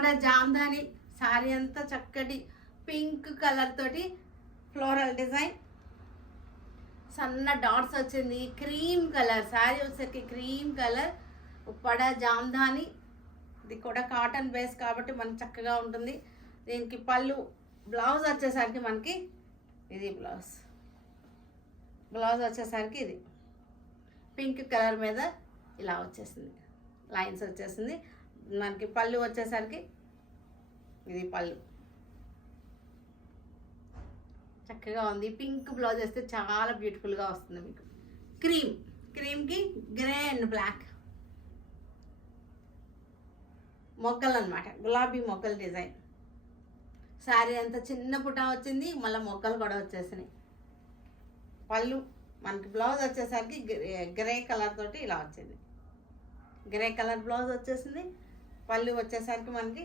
ఉప్పాడ జామ్దాని శారీ అంతా చక్కటి pink colour తోటి ఫ్లోరల్ డిజైన్, సన్న డాట్స్ వచ్చింది. క్రీమ్ కలర్ శారీ వచ్చేసరికి క్రీమ్ కలర్ ఉప్పాడ జామ్దాని. ఇది కూడా కాటన్ బేస్ కాబట్టి మనకి చక్కగా ఉంటుంది. దీనికి పళ్ళు, బ్లౌజ్ వచ్చేసరికి మనకి ఇది బ్లౌజ్ వచ్చేసరికి ఇది పింక్ కలర్ మీద ఇలా వచ్చేసింది, లైన్స్ వచ్చేసింది. మనకి పళ్ళు వచ్చేసరికి ఇది పళ్ళు చక్కగా ఉంది. పింక్ బ్లౌజ్ వేస్తే చాలా బ్యూటిఫుల్గా వస్తుంది మీకు. క్రీమ్కి గ్రే అండ్ బ్లాక్ మొగ్గలు అనమాట, గులాబీ మొగ్గల డిజైన్. శారీ అంతా చిన్న పుటా వచ్చింది, మళ్ళీ మొగ్గలు కూడా వచ్చేసినాయి. పళ్ళు మనకి బ్లౌజ్ వచ్చేసరికి గ్రే కలర్ తోటి ఇలా వచ్చింది, గ్రే కలర్ బ్లౌజ్ వచ్చేసింది. పళ్ళు వచ్చేసరికి మనకి